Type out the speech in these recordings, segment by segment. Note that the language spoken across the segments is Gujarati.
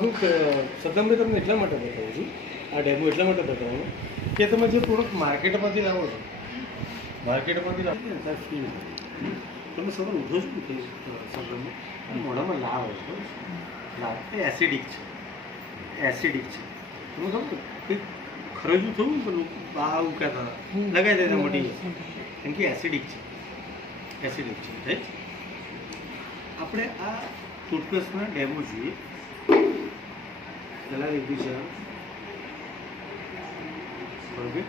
હું સદનભાઈ તમને એટલા માટે બતાવું છું, આ ડેમો એટલા માટે બતાવવાનો કે તમે જે પ્રોડક્ટ માર્કેટમાંથી લાવો છો, માર્કેટમાંથી લાવો ને ત્યાં ફી તમે સવાર ઉઠો છો ને સદનમાં મોઢામાં લાવ હોય છે, લાવ એ એસિડિક છે, એસિડિક છે. તમે ખબર કંઈક ખરજું થયું ને પેલું આવું કહેતા લગાવી દેતા મટી જશે, કેમ કે એસિડિક છે, એસિડિક છે. રાઈટ. આપણે આ ટૂથપેસ્ટના ડેમો જોઈએ. પહેલાં લીધી છે ઓકે,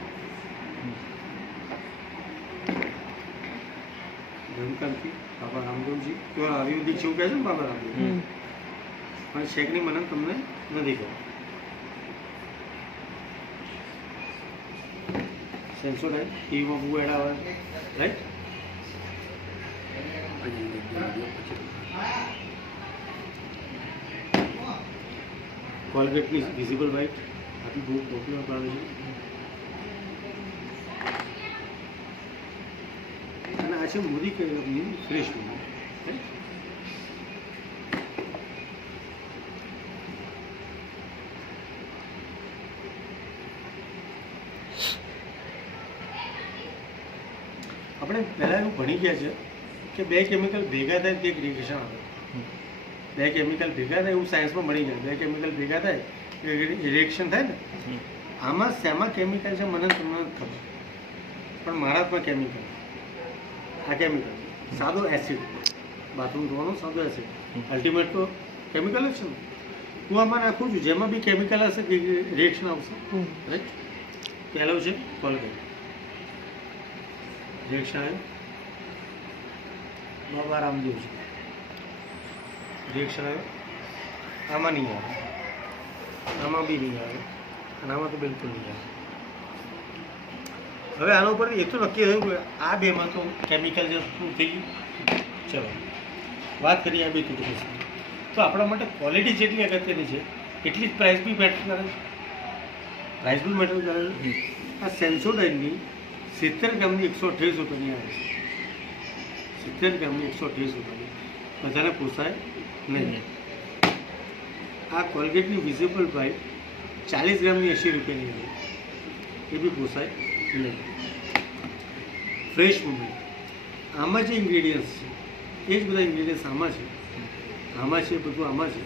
ધનકાંતિ બાબા રામદેવજી તો આયુર્વેદિક છે એવું કહે છે ને બાબા રામદેવ, પણ શેકની મને તમને નથી ખબર. સેન્સોડાઇન ટીવીમાં બહુ એડ આવે રાઈટ. કોલગેટની વિઝિબલ વ્હાઇટ આથી બહુ પોપ્યુલર આવે છે, અને આ છે મોદી કંપનીની ફ્રેશ મોદી. આપણે પહેલાં એવું ભણી ગયા છે કે બે કેમિકલ ભેગા થાય તે એક રિએક્શન આવે. બે કેમિકલ ભેગા થાય એવું સાયન્સમાં મળી જાય. બે કેમિકલ ભેગા થાય રિએક્શન થાય ને, આમાં શેમાં કેમિકલ છે મને તમને ખબર, પણ મારા હાથમાં કેમિકલ, આ કેમિકલ સાદો એસિડ, બાથરૂમ ધોવાનો સાદો એસિડ, અલ્ટિમેટ તો કેમિકલ જ છે ને. હું આમાં નાખું છું જેમાં બી કેમિકલ હશે રિએક્શન આવશે. રાઈટ. પહેલો છે કોલગેટ, રિએક્શન આવ્યું. બાબા રામદેવ છે, રિએક્શન આવ્યું. આમાં નહીં આવે, આમાં બી નહીં આવે, અને આમાં તો બિલકુલ નહીં આવે. હવે આના ઉપર એ તો નક્કી થયું કે આ બેમાં તો કેમિકલ જે શું થઈ ગયું. ચલો વાત કરીએ આ બે ટૂથપેસ્ટ. તો આપણા માટે ક્વોલિટી જેટલી અગત્યની છે એટલી જ પ્રાઇસ બી મેટર કરે છે. પ્રાઇસ બી મેટર કરે છે. આ સેન્સોડાઇનની 70 ગ્રામની 128 રૂપિયાની આવે છે. 70 ગ્રામની 128 રૂપિયાની બધાને પોસાય નહીં. આ કોલગેટની વિઝિબલ વ્હાઇટ 40 ગ્રામની 80 રૂપિયાની આવે, એ બી પોસાય નહીં. ફ્રેશ મુમેન્ટ, આમાં જે ઇન્ગ્રેડિયન્ટ્સ છે એ જ બધા ઇન્ગ્રેડિયન્ટ્સ આમાં છે, આમાં છે બધું આમાં છે.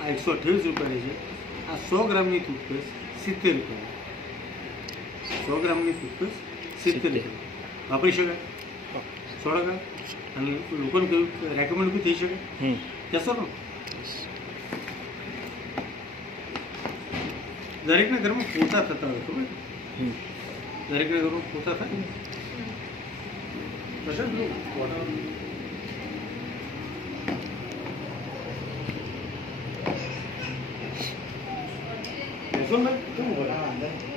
આ 128 રૂપિયાની છે. આ 100 ગ્રામની ટૂથપેસ્ટ 70 રૂપિયા, 100 ગ્રામની ટૂથપેસ્ટ 70 રૂપિયા વાપરી શકાય 100%. અને લોકોને કહ્યું રેકમેન્ડ બી થઈ શકે. જશો ને દરેકના ઘરમાં પોતા થતા હોય ખબર, દરેકના ઘરમાં પોતા થાય ને થશે ને. બેસો ને કેમ બોલે?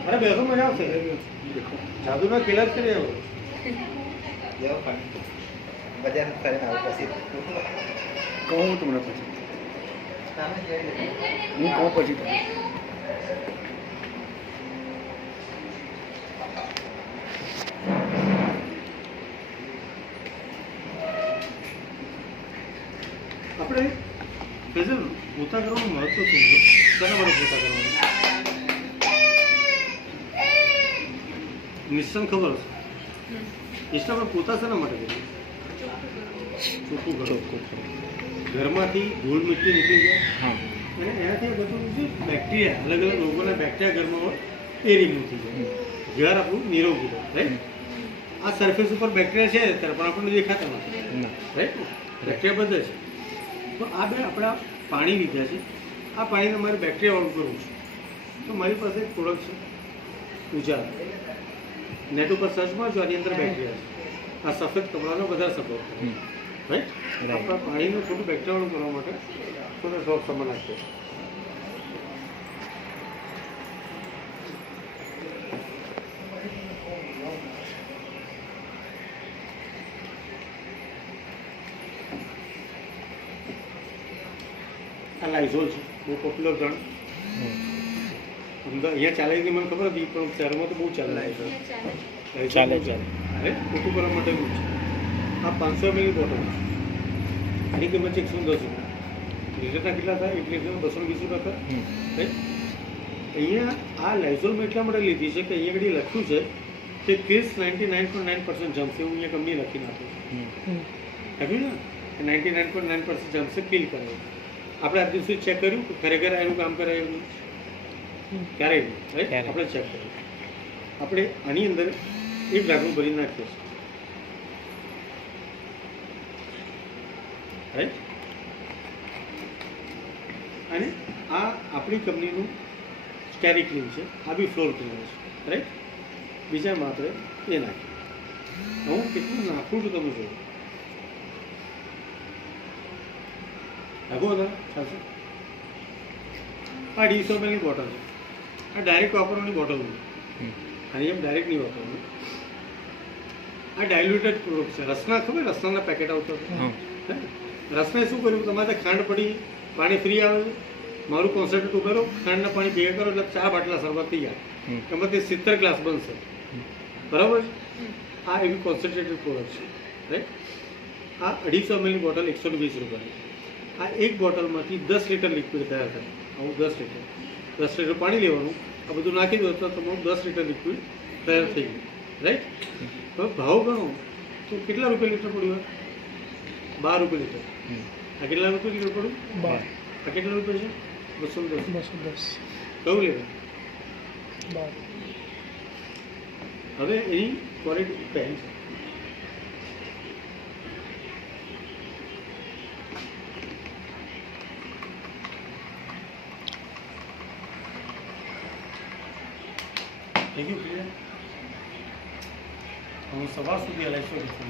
અરે બેસો, મજા આવશે. જાદુના પેલા જ કરી આવ્યો. બજાર ફરીને આવું પછી કહું તમને પછી, હું કહું પછી તમે. આપણે ફેઝલ પોતા કરવાનું મહત્વ શું છે? શાના માટે પોતા કરવાનું? નિશ્ચય ખબર હશે. એટલા આપણે પોતા શાના માટે કરીએ? ચોખ્ખું ઘરમાંથી ધૂળ મીઠી નીકળી જાય અને એનાથી બધું જે બેક્ટેરિયા, અલગ અલગ રોગોના બેક્ટેરિયા ઘરમાં હોય એ રિમૂવ થઈ જાય. ઘર આપણું નિરોગી રહે. રાઈટ. આ સરફેસ ઉપર બેક્ટેરિયા છે ત્યારે પણ આપણને દેખાતા નથી. રાઈટ. બેક્ટેરિયા બધે છે. તો આ બે આપણા પાણી લીધા છે. આ પાણીને મારે બેક્ટેરિયાવાળું કરવું છે. તો મારી પાસે એક પ્રોડક્ટ છે ઉજાલા. નેટ ઉપર સર્ચ મારજો, આની અંદર બેક્ટેરિયા છે. આ સફેદ કપડાનો વધારે સપોર્ટ કરે. રાઈટ. આપણા પાણીનું થોડું બેક્ટેરિયાવાળું કરવા માટે થોડો ડ્રોપ સામાન નાખજો. આ લાઇઝોલ છે, બહુ પોપ્યુલર બ્રાન્ડ. અહીંયા ચાલે કે મને ખબર હતી, પણ શહેરમાં તો બહુ ચાલે. લાઇઝોલ ચાલે અરે ખોટું કરવા માટે એવું છે. આ 500 ml બોટલ, આની કિંમત છે 110 રૂપિયા. લીટરના કેટલા થાય? 1 લીટર 220 રૂપિયા થાય. રાઈટ? અહીંયા આ લાઇઝોલ મેં એટલા માટે લીધી છે કે અહીંયા આગળ લખ્યું છે કે કેસ 99.9% જમશે. હું અહીંયા કંપની લખીને આપું છું. લખ્યું છે ને 99.9% જમશે કિલ કરે. આપણે આ દિવસે ચેક કર્યું કે ખરેખર એનું કામ કરે એવું ક્યારેય નહીં. રાઈટ? આપણે ચેક કર્યું. આપણે આની અંદર એક ઢાંકણું ભરી નાખીએ છીએ. રાઈટ? અને આ આપણી કંપનીનું સ્ટેરી ક્લીન છે. આ બી ફ્લોર ક્લીનર છે. રાઈટ? બીજામાં આપણે એ નાખીએ. હું કેટલું નાખું છું તમે જોયું. નાખો બધા ચાલશે. આ 150 ml ની બોટલ છે. આ ડાયરેક્ટ વાપરવાની બોટલ નથી. આની એમ ડાયરેક્ટ નહીં વાપરવાનું. આ ડાયલ્યુટેડ પ્રોડક્ટ છે. રસના ખબર રસનાના પેકેટ આવતા હતા. રસનાએ શું કર્યું? તમારે ખાંડ પડી, પાણી ફ્રી આવે છે. મારું કોન્સન્ટ્રેટ ઉભેરો, ખાંડના પાણી ભેગા કરો એટલે 4 બાટલા શરબત તૈયાર. એમાં તે 70 ગ્લાસ બનશે. બરાબર? આ એવી કોન્સન્ટ્રેટેડ પ્રોડક્ટ છે. રાઈટ? આ 250 ml ની બોટલ 120 રૂપિયાની. આ એક બોટલમાંથી 10 લીટર લિક્વિડ તૈયાર થાય. આવું 10 લીટર પાણી લેવાનું. આ બધું નાખી દો તો તમારું 10 લીટર લિક્વિડ તૈયાર થઈ ગયું. રાઈટ? હવે ભાવ ગણો તો કેટલા રૂપિયા લીટર પડ્યું? 12 રૂપિયા લીટર. આ કેટલા રૂપિયા લીટર પડ્યું? 12. આ કેટલા રૂપિયા છે? 210. કયું લેવું? 12. હવે એની ક્વોલિટી પેન છે. થઈ ગયું ક્લિયર? હું સવાર સુધી હલાવીશું.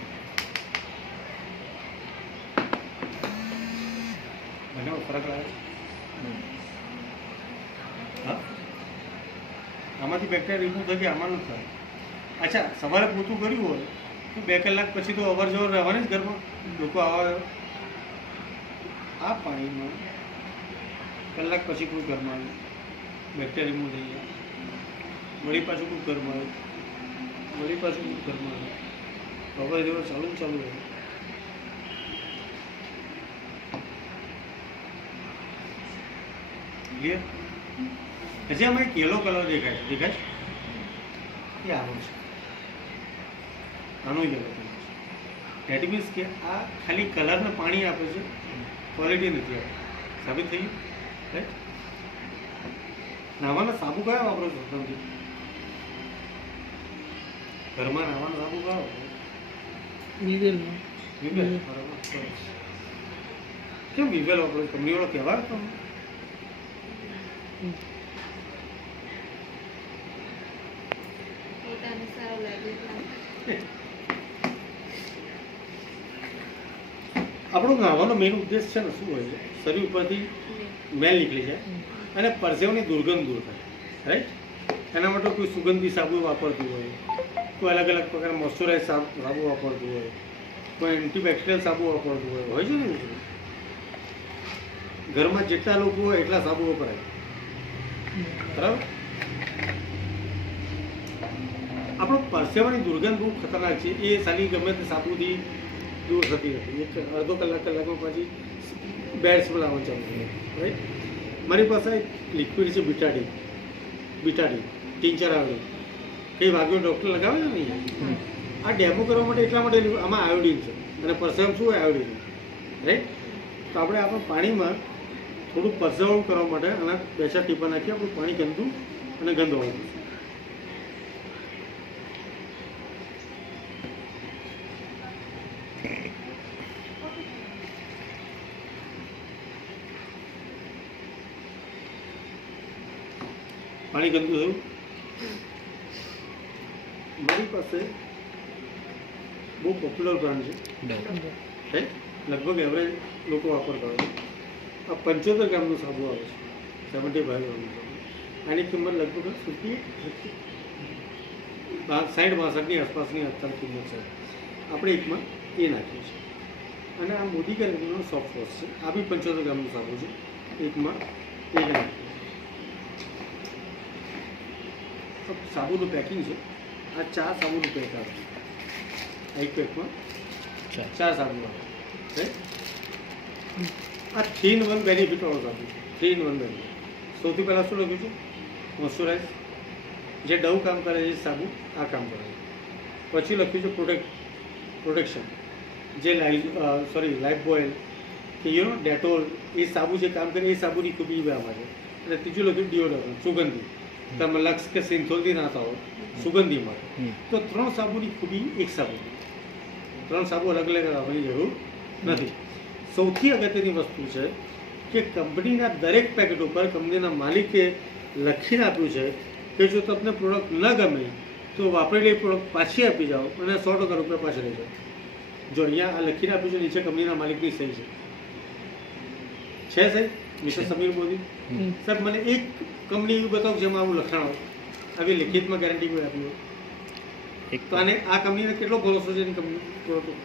મને ફરક લાગે છે. હા, આમાંથી બેક્ટેરિયા રિમૂવ થઈ ગયા, આમાં નથી થાય. અચ્છા, સવારે પોતું કર્યું હોય તો 2 કલાક પછી તો અવર જવર રહેવાની જ ઘરમાં. લોકો આવે આ પાણીમાં કલાક પછી કોઈ ઘરમાં આવે, બેક્ટેરિયા રિમૂવ થઈ જાય. વળી પાછું કોઈ ઘરમાં આવે, વળી પાછું કોઈ ઘરમાં આવે. અવર જવર ચાલુ રહે. ક્લિયર? હજી આમાં એક યલો કલર દેખાય છે. દેખાય છે? એ આનો છે. આનો યલો કલર છે. ધેટ મીન્સ કે આ ખાલી કલરને પાણી આપે છે, ક્વોલિટી નથી આપે. સાબિત થઈ ગયું? રાઈટ? નાવાના સાબુ કયા વાપરો છો તમે? ઘરમાં નાવાના સાબુ કયા વાપરો? વિવેલ. બરાબર. કેમ વિવેલ વાપરો? કંપનીવાળો કહેવાય તમને? આપણો નાહવાનો મેઇન ઉદ્દેશ છે ને શું હોય છે? શરીર ઉપરથી મેલ નીકળી જાય અને પરસેવની દુર્ગંધ દૂર થાય. રાઈટ? એના માટે કોઈ સુગંધી સાબુ વાપરતું હોય, કોઈ અલગ અલગ પ્રકારના મોઇશ્ચરાઇઝ સાબુ વાપરતું હોય, કોઈ એન્ટીબેક્ટેરિયલ સાબુ વાપરતું હોય છે ને. ઘરમાં જેટલા લોકો હોય એટલા સાબુ વપરાય. બરાબર? આપણો પરસેવાની દુર્ગંધ બહુ ખતરનાક છે. એ સાલી ગમે તે સાબુથી દૂર થતી હતી. એક અડધો કલાકમાં પછી બેડ સ્મેલ આવવાનું ચાલુ થાય. રાઈટ? મારી પાસે એક લિક્વિડ છે બીટાડી ટિંચર આયોડિન. કંઈ વાગ્યો ડૉક્ટર લગાવે છે ને. આ ડેમો કરવા માટે એટલા માટે આમાં આયોડિન છે અને પરસેવામાં શું હોય? આયોડિન. રાઈટ? તો આપણે આપણા પાણીમાં થોડું પરસેવાળું કરવા માટે આના 2-4 ટીપા નાખીએ. આપણું પાણી ગંદુ અને ગંદવાળું થશે. પાણી ગંદુ થયું. મારી પાસે બહુ પોપ્યુલર બ્રાન્ડ છે. રાઈટ? લગભગ એવરેજ લોકો વાપરતા હોય. આ 75 ગ્રામનું સાબુ આવે છે. 75 ગ્રામનું સાબુ. આની કિંમત લગભગ 60-62ની આસપાસની અત્યારે કિંમત છે. આપણે એકમાં એ નાખીએ છીએ. અને આ મોદી કંપનીનો સોફ્ટ વોશ છે. આ બી 75 ગ્રામનું સાબુ છે. એકમાં એક નાખીએ. સાબુનું પેકિંગ છે. આ 4 સાબુનું પેક આવે. એક પેકમાં 4 સાબુ આવે. રાઈટ? આ 3 in 1 બેનિફિટ વાળો સાબુ, 3 in 1 બેનિફિટ. સૌથી પહેલાં શું લખ્યું છે? મોઇશ્ચરાઇઝ. જે ડવ કામ કરે છે સાબુ આ કામ કરે છે. પછી લખ્યું છે પ્રોટેક્શન. જે લાઈફ બોય કે ડેટોલ એ સાબુ જે કામ કરે એ સાબુની ખૂબી આમાં છે. અને ત્રીજું લખ્યું ડિયોડરન્ટ, સુગંધી. તમે લક્સ કે સિન્થોલથી નાતા હો સુગંધી માટે, તો 3 સાબુની ખૂબી એક સાબુ. 3 સાબુ અલગ અલગ આવવાની જરૂર નથી. સૌથી અગત્યની વસ્તુ છે કે કંપનીના દરેક પેકેટ ઉપર કંપનીના માલિકે લખીને આપ્યું છે કે જો તમને પ્રોડક્ટ ન ગમે તો વાપરેલી પ્રોડક્ટ પાછી આપી જાઓ અને 100% રૂપિયા પાછા લઈ જાઓ. જો અહીંયા આ લખીને આપ્યું છે, નીચે કંપનીના માલિકની સહી છે સહી મિસ્ટર સમીર મોદી સાહેબ. મને એક કંપની એવું બતાવો જેમાં આવું લખાણ હોય, આવી લિખિતમાં ગેરંટી કોઈ આપી હોય. તો આને આ કંપનીને કેટલો ભરોસો છે એની કંપની પ્રોડક્ટ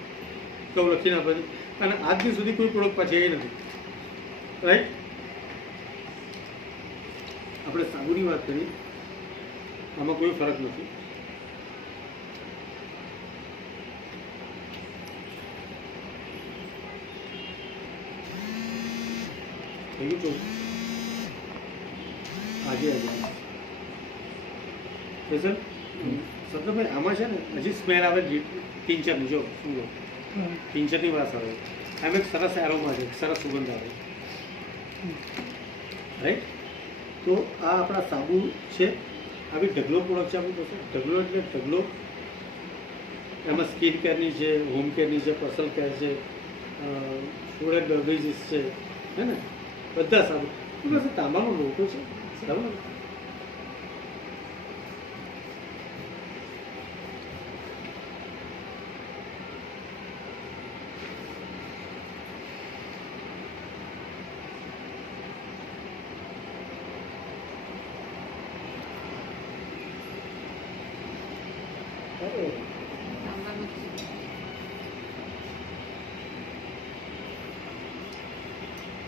કેવું લખીને આપે છે, અને આજ દિન સુધી કોઈ પ્રોડક્ટ પાછી આવી નથી. રાઈટ. આપણે સાબુની વાત કરીએ, આમાં કોઈ ફરક નથી. થઈ ગયું આજે સર સતભાઈ આમાં છે ને હજી સ્મેલ આવે ટિંચરની. જો શું ટિંચરની વાસ આવે, આમ એક સરસ એરોમા છે, સરસ સુગંધ આવે. રાઈટ. તો આ આપણા સાબુ છે. આવી ઢગલો પ્રોડક્ટ છે આપણી પાસે. ઢગલો એટલે ઢગલો. એમાં સ્કિન કેરની છે, હોમ કેરની છે, પર્સનલ કેર છે, ફૂડ એન્ડ બેવરેજીસ છે, હે ને બધા સાબુ. બસ તાંબાનો લોટો છે, બરાબર.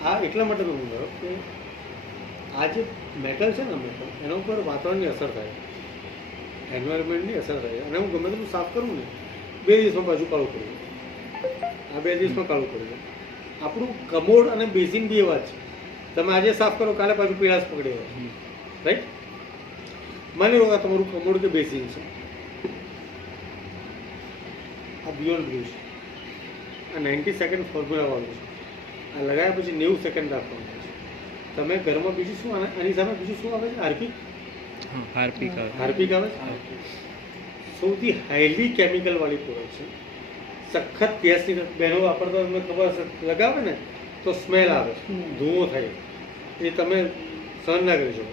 આ એટલા માટે હું કહું કે આ જે મેટલ છે ને મેટલ, એના ઉપર વાતાવરણની અસર થાય, એન્વાયરમેન્ટની અસર થાય. અને હું ગમે તેટલું સાફ કરું ને 2 દિવસમાં પાછું કાળું પડી જાય. આ 2 દિવસમાં કાળું પડી જાય. આપણું કમોડ અને બેસિન બી એવા છે. તમે આજે સાફ કરો, કાલે પાછું પીળાશ પકડી જાય. રાઈટ. માની લો કે તમારું કમોડ કે બેસિન છે, આ બિયોન્ડ બ્લુ છે, આ 90 સેકન્ડ ફોર્મ્યુલાવાળું છે. આ લગાવ્યા પછી 90 સેકન્ડ રાખવાનું છે. તમે ઘરમાં બીજું શું આની સામે બીજું શું આવે છે? હાર્પિક આવે છે. સૌથી હાઈલી કેમિકલવાળી પ્રોડક્ટ છે. સખત ગેસની બહેનો વાપરતા તમને ખબર હશે, લગાવે ને તો સ્મેલ આવે, ધુઓ થાય, એ તમે સહન ના કરી શકો.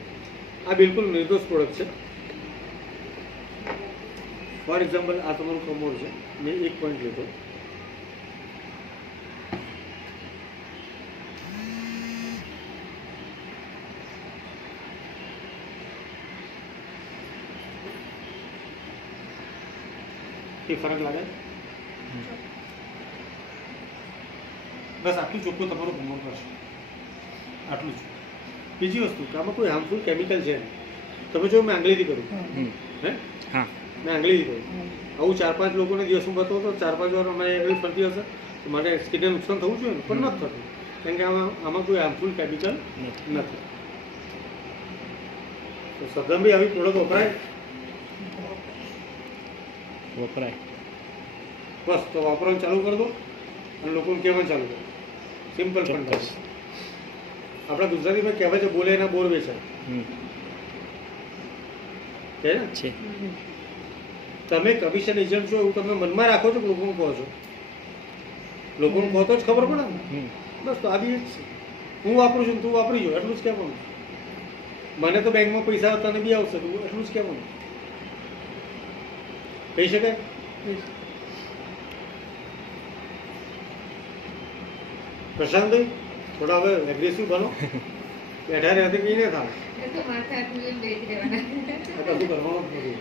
આ બિલકુલ નિર્દોષ પ્રોડક્ટ છે. ફોર એક્ઝામ્પલ આ તમારું કમોડ છે, મેં 1 પોઈન્ટ લીધો. એ ફરક લાગે? બસ આટલું ચોખ્ખું તમારું કમોડ કરશે, આટલું જ. બીજી વસ્તુ કે આમાં કોઈ હાર્મફુલ કેમિકલ છે નહીં. તમે જો મેં આંગળીથી કર્યું, હે મેં આંગળીથી કર્યું. આવું 4-5 લોકોને દિવસમાં બતાવો તો 4-5 વાર અમારે આંગળી ફરતી હશે તો મારે સ્કિનને નુકસાન થવું જોઈએ ને, પણ નથી થતું. કારણ કે આમાં કોઈ હાર્મફુલ કેમિકલ નથી. તો સદનભાઈ આવી પ્રોડક્ટ વપરાય? બસ તો વાપરવાનું ચાલુ કરી દો અને લોકોને કહેવાનું ચાલુ કરો. સિમ્પલ પણ બસ. આપણા ગુજરાતીમાં કહેવાય છે, બોલે એના બોર વેચાય. છે ને? તમે કમિશન એજન્ટ છો એવું તમે મનમાં રાખો છો કે લોકોને કહો છો? લોકોને કહો તો જ ખબર પડે ને. બસ તો આ બી જ છે. હું વાપરું છું, તું વાપરી જો, એટલું જ કહેવાનું. મને તો બેંકમાં પૈસા તને બી આવશે, તું એટલું જ કહેવાનું. કહી શકાય? પ્રશાંતભાઈ થોડા હવે એગ્રેસિવ બનો. બેઠા રહેતી કઈ નહીં થાય. કશું કરવાનું જ નથી.